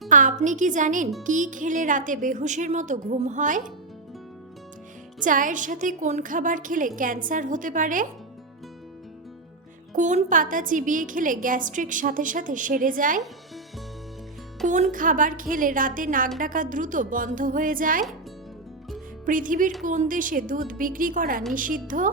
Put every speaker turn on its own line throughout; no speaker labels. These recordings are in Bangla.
আপনি কি জানেন কি খেলে রাতে বেহুশের মতো ঘুম হয়? চায়ের সাথে কোন খাবার খেলে ক্যান্সার হতে পারে? কোন পাতা চিবিয়ে খেলে গ্যাস্ট্রিক সাথে সাথে সেরে যায়? কোন খাবার খেলে রাতে নাক ডাকা দ্রুত বন্ধ হয়ে যায়? পৃথিবীর কোন দেশে দুধ বিক্রি করা নিষিদ্ধ?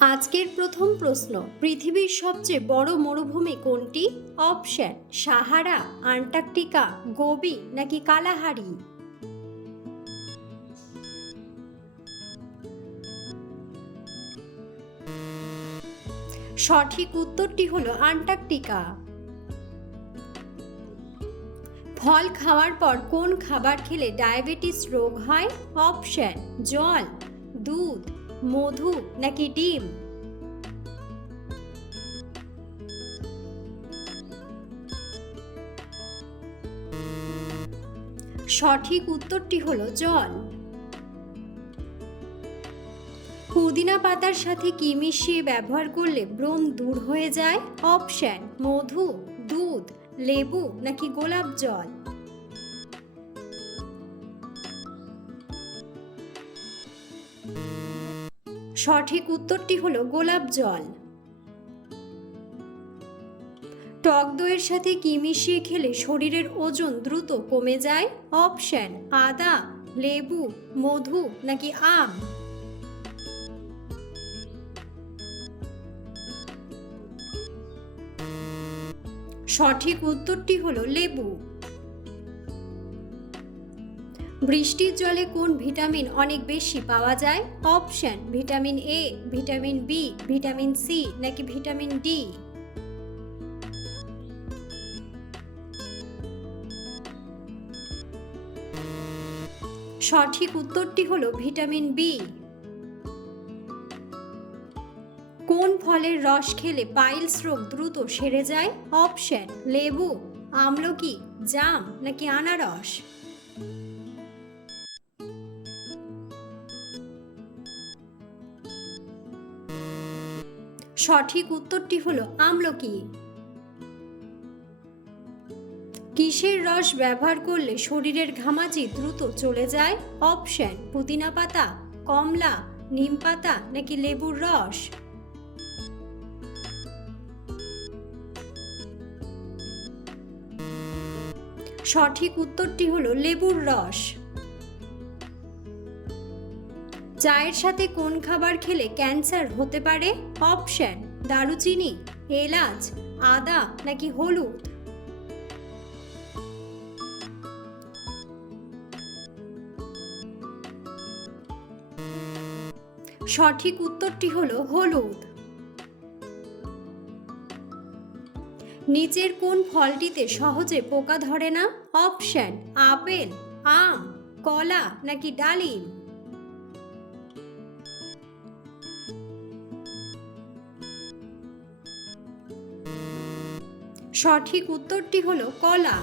আজকের প্রথম প্রশ্ন, পৃথিবীর সবচেয়ে বড় মরুভূমি কোনটি? অপশন, সাহারা, আন্টার্কটিকা, গোবি নাকি কালাহারি? সঠিক উত্তরটি হলো আন্টার্কটিকা। ফল খাওয়ার পর কোন খাবার খেলে ডায়াবেটিস রোগ হয়? অপশন, জল, দুধ। মধু নাকি ডিম? সঠিক উত্তরটি হলো জল। পুদিনা পাতার সাথে কি মিশিয়ে ব্যবহার করলে ব্রণ দূর হয়ে যায়? অপশন, মধু, দুধ, লেবু নাকি গোলাপ জল? সঠিক উত্তরটি হলো গোলাপ জল। টক দইয়ের সাথে কি মিশিয়ে খেলে শরীরের ওজন দ্রুত কমে যায়? অপশন, আদা, লেবু, মধু নাকি আম? সঠিক উত্তরটি হলো লেবু। বৃষ্টির জলে কোন ভিটামিন অনেক বেশি পাওয়া যায়? Option, vitamin A vitamin B vitamin C নাকি ভিটামিন ডি সঠিক উত্তরটি হলো ভিটামিন বি কোন ফলের রস খেলে পাইলস রোগ দ্রুত সেরে যায়? অপশন, লেবু, আমলকি, জাম, নাকি আনারস? সঠিক উত্তরটি হলো আমলকি। কিসের রস ব্যবহার করলে শরীরের ঘামাচি দ্রুত চলে যায়? অপশন, পুদিনা পাতা, কমলা, নিম পাতা নাকি লেবুর রস? সঠিক উত্তরটি হলো লেবুর রস। চায়ের সাথে কোন খাবার খেলে ক্যান্সার হতে পারে? অপশন, দারুচিনি, এলাচ, আদা নাকি হলুদ? সঠিক উত্তরটি হলো হলুদ। নিচের কোন ফলটিতে সহজে পোকা ধরে না? অপশন, আপেল, আম, কলা নাকি ডালিম? সঠিক উত্তরটি হলো কলা।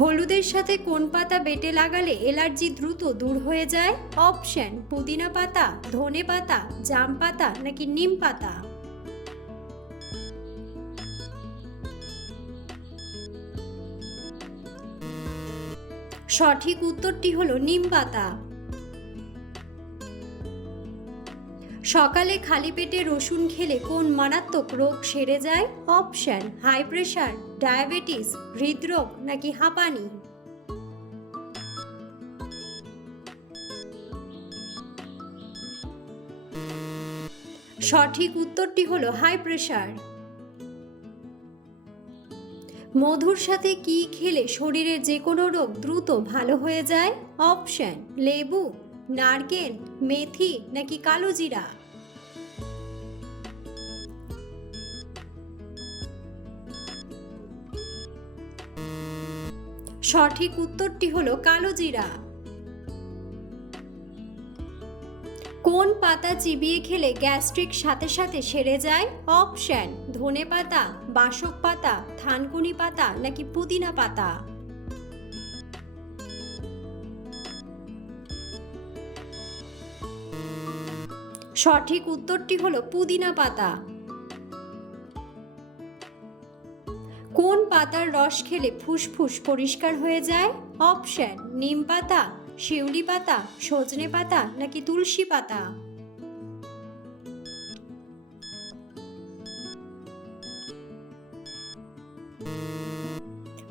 হলুদের সাথে কোন পাতা বেটে লাগালে এলার্জি দ্রুত দূর হয়ে যায়? অপশন, পুদিনা পাতা, ধনে পাতা, জাম পাতা নাকি নিম পাতা? সঠিক উত্তরটি হলো নিম পাতা। সকালে খালি পেটে রসুন খেলে কোন মারাত্মক রোগ সেরে যায়? অপশন, হাই প্রেশার, ডায়াবেটিস, হৃদরোগ নাকি হাঁপানি? সঠিক উত্তরটি হলো হাই প্রেশার। মধুর সাথে কি খেলে শরীরের যে কোনো রোগ দ্রুত ভালো হয়ে যায়? অপশন, লেবু, নারকেল, মেথি নাকি কালো সঠিক উত্তরটি হলো কালো জিরা। কোন পাতা চিবিয়ে খেলে গ্যাস্ট্রিক সাথে সাথে সেরে যায়? অপশন, ধনে পাতা, বাসক পাতা, থানকুনি পাতা নাকি পুদিনা পাতা? সঠিক উত্তরটি হলো পুদিনা পাতা। পাতার রস খেলে ফুসফুস পরিষ্কার হয়ে যায়? অপশন নিম পাতা, শিউলি পাতা, সজনে পাতা নাকি তুলসী পাতা?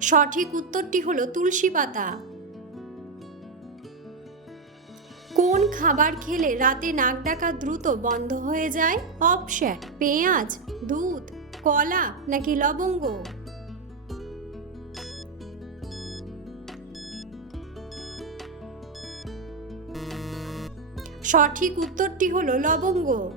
সঠিক উত্তরটি হলো তুলসী পাতা। কোন খাবার খেলে রাতে নাক ডাকা দ্রুত বন্ধ হয়ে যায়? অপশন পেঁয়াজ, দুধ, কলা নাকি লবঙ্গ? সঠিক উত্তরটি হলো লবঙ্গ।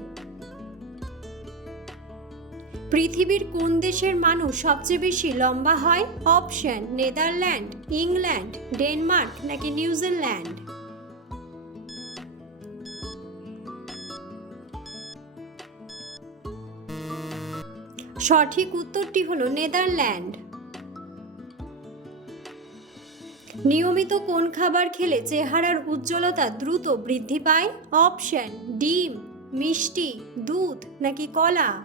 পৃথিবীর কোন দেশের মানুষ সবচেয়ে বেশি লম্বা হয়? অপশন, নেদারল্যান্ড, ইংল্যান্ড, ডেনমার্ক নাকি নিউজিল্যান্ড? সঠিক উত্তরটি হলো নেদারল্যান্ড। নিয়মিত কোন খাবার খেলে চেহারার উজ্জ্বলতা দ্রুত বৃদ্ধি পায়? অপশন, ডিম, মিষ্টি, দুধ নাকি কলা?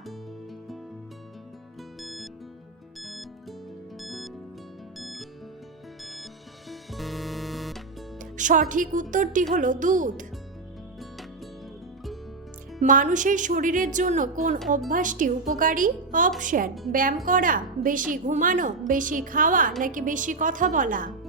সঠিক উত্তরটি হলো দুধ। মানুষের শরীরের জন্য কোন অভ্যাসটি উপকারী? অপশন, ব্যায়াম করা, বেশি ঘুমানো, বেশি খাওয়া নাকি বেশি কথা বলা?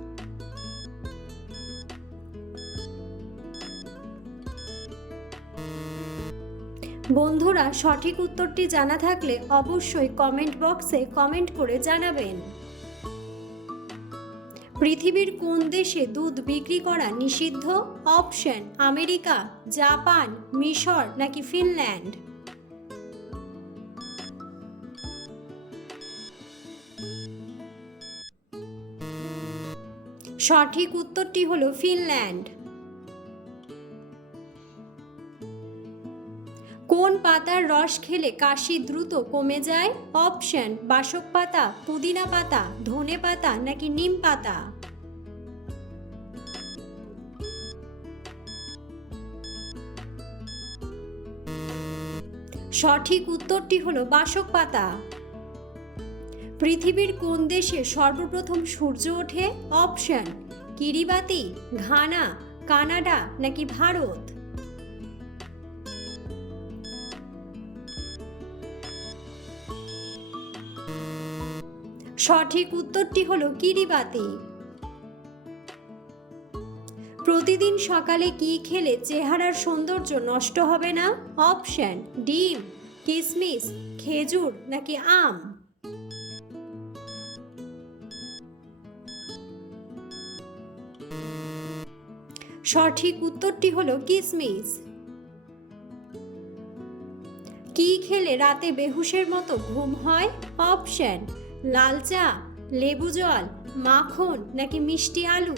বন্ধুরা সঠিক উত্তরটি জানা থাকলে অবশ্যই কমেন্ট বক্সে কমেন্ট করে জানাবেন। পৃথিবীর কোন দেশে দুধ বিক্রি করা নিষিদ্ধ? অপশন, আমেরিকা, জাপান, মিশর নাকি ফিনল্যান্ড? সঠিক উত্তরটি হলো ফিনল্যান্ড। পাতার রস খেলে কাশি দ্রুত কমে যায়। অপশন, বাসক পাতা, পুদিনা পাতা, ধনে পাতা নাকি নিম পাতা? সঠিক উত্তরটি হলো বাসক পাতা। পৃথিবীর কোন দেশে সর্বপ্রথম সূর্য ওঠে? অপশন, কিরিবাতি, ঘানা, কানাডা নাকি ভারত? সঠিক উত্তরটি হলো কিরিবাতি। প্রতিদিন সকালে কি খেলে চেহারার সৌন্দর্য নষ্ট হবে না? অপশন, ডিম কিশমিশ খেজুর নাকি আম? সঠিক উত্তরটি হলো কিসমিস। কি খেলে রাতে বেহুশের মতো ঘুম হয়? অপশন লাল চা, লেবু জল, মাখন নাকি মিষ্টি আলু?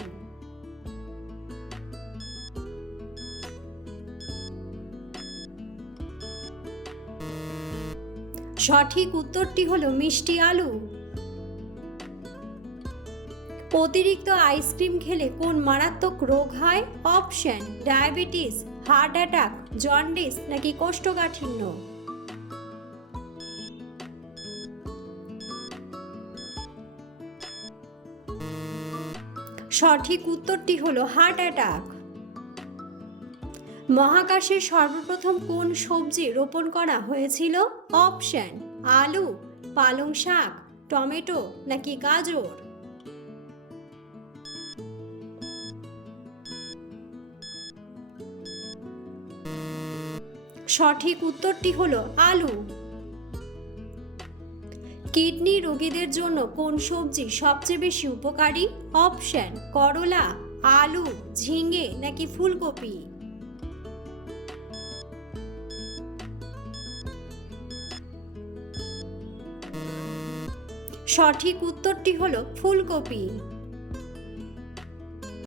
সঠিক উত্তরটি হলো মিষ্টি আলু। অতিরিক্ত আইসক্রিম খেলে কোন মারাত্মক রোগ হয়? Option, diabetes, heart attack, jaundice নাকি কোষ্ঠকাঠিন্য? সঠিক উত্তরটি হলো হার্ট অ্যাটাক। মহাকাশে সর্বপ্রথম কোন সবজি রোপণ করা হয়েছিল? অপশন, আলু, পালং শাক, টমেটো নাকি গাজর? সঠিক উত্তরটি হলো আলু। কিডনি রোগীদের জন্য কোন সবজি সবচেয়ে বেশি উপকারী? অপশন, করলা, আলু, ঝিঙে নাকি ফুলকপি? সঠিক উত্তরটি হলো ফুলকপি।